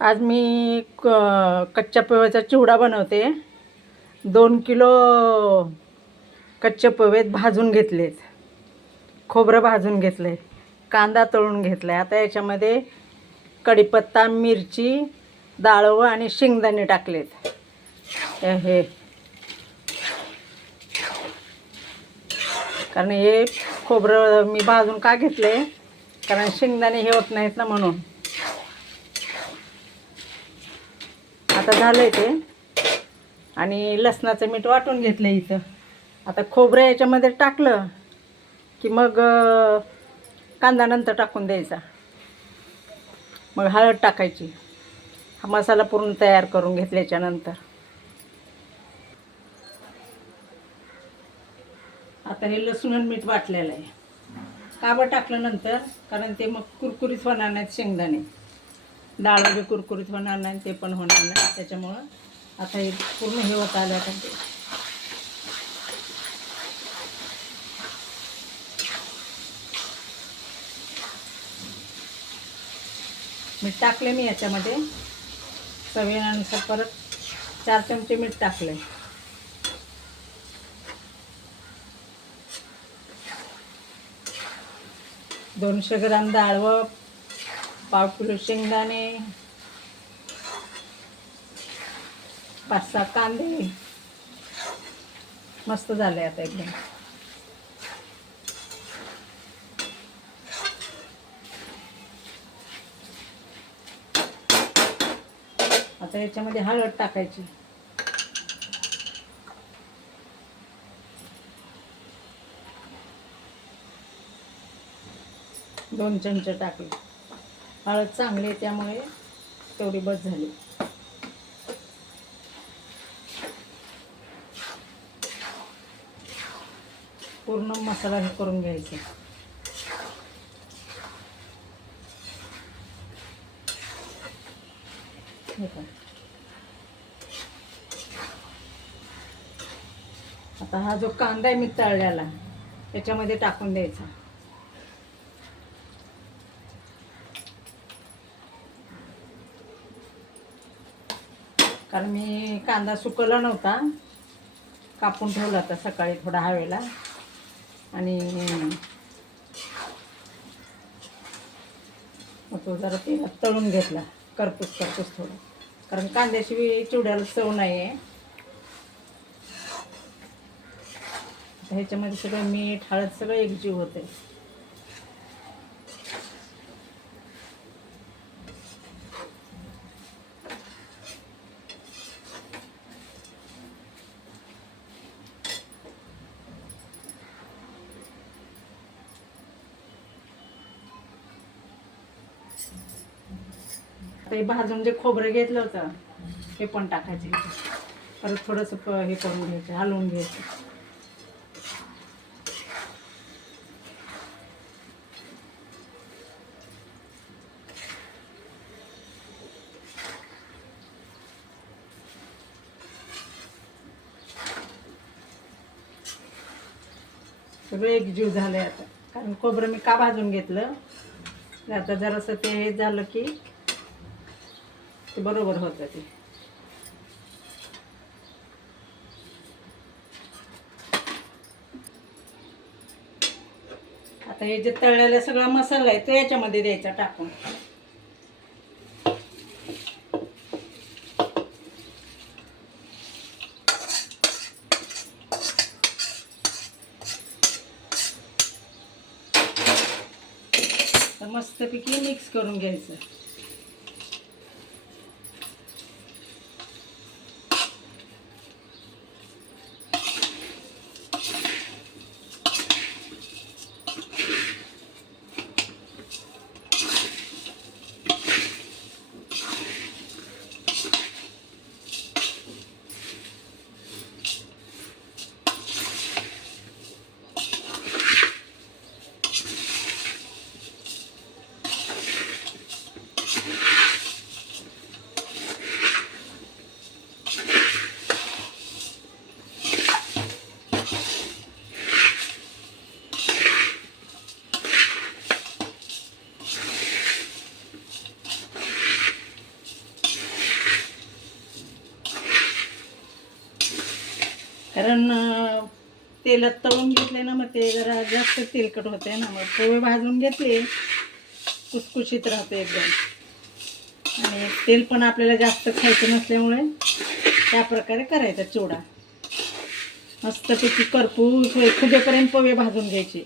आज मी कच्च्या पोह्याचा चिवडा बनवते. 2 किलो कच्चे पोहे भाजून घेतलेत, खोबरं भाजून घेतले, कांदा तळून घेतला. आता याच्यामध्ये कढीपत्ता, मिरची, डाळवं आणि शेंगदाणे टाकलेत. हे कारण हे खोबरं मी भाजून का घेतले, कारण शेंगदाणे हे होत नाहीत ना, म्हणून. आता झालंय ते. आणि लसणाचं मीठ वाटून घेतलं इथं. आता खोबरं याच्यामध्ये टाकलं की मग कांदा नंतर टाकून द्यायचा, मग हळद टाकायची. हा मसाला पूर्ण तयार करून घेतल्याच्यानंतर आता हे लसूण आणि मीठ वाटलेलं आहे. का बरं टाकलं नंतर, कारण ते मग कुरकुरीत होणार नाहीत शेंगदाणे, डाळ बी कुरकुरीत होणार नाही, ते पण होणार नाही. त्याच्यामुळं आता हे पूर्ण हे होत आलं. आता ते मीठ टाकले मी याच्यामध्ये चवीनुसार. परत 4 चमचे मीठ टाकले. $200 ग्राम डाळवं, 1/2 किलो शेंगदाणे, 5-6 कांदे. मस्त झाले आता एकदम. आता याच्यामध्ये हळद टाकायची. 2 चमचे टाकले. हळद चांगली आहे त्यामुळे तेवढी बस झाली. पूर्ण मसाला हे करून घ्यायचा. आता हा जो कांदा आहे मी तळलेला त्याच्यामध्ये टाकून द्यायचा. कारण मी कांदा सुकवला नव्हता, कापून ठेवला होता सकाळी थोडा हवेला. आणि मग तो जरा तेलात तळून घेतला, करपूस थोडं, कारण कांद्याशिवाय चिवड्याला चव नाही आहे. ह्याच्यामध्ये सगळं मीठ, हळद सगळं एकजीव होते. ते भाजून जे खोबरं घेतलं होतं ते पण टाकायचं. परत थोडंसं हे करून घ्यायचं, हलवून घ्यायचं. सगळं एकजीव झालंय आता, कारण खोबरं मी का भाजून घेतलं. आता जरासं ते झालं की ते बरोबर होतं ते. आता हे जे तळलेला सगळा मसाला आहे तो याच्यामध्ये द्यायचा टाकून. मस्तपैकी मिक्स करून घ्यायचं. कारण तेलात तळून घेतले ना, मग ते जरा जास्त तेलकट होते ना. मग पोहे भाजून घेतले, कुसकुशीत राहते एकदम. आणि तेल पण आपल्याला जास्त खायचं नसल्यामुळे त्या प्रकारे करायचा चिवडा. मस्तपैकी करपूस खुदेपर्यंत पोहे भाजून घ्यायचे.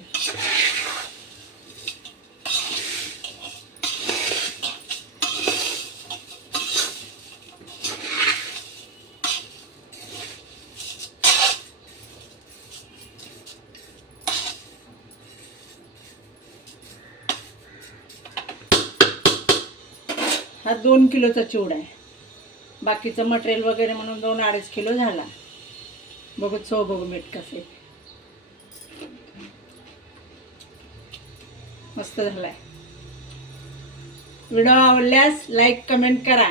हा 2 किलोचा चिवडा आहे. बाकीचं मटेरियल वगैरे म्हणून 2-2.5 किलो झाला. बघू चव बघू मीठ कसे. मस्त झालाय. व्हिडिओ आवडल्यास लाईक कमेंट करा.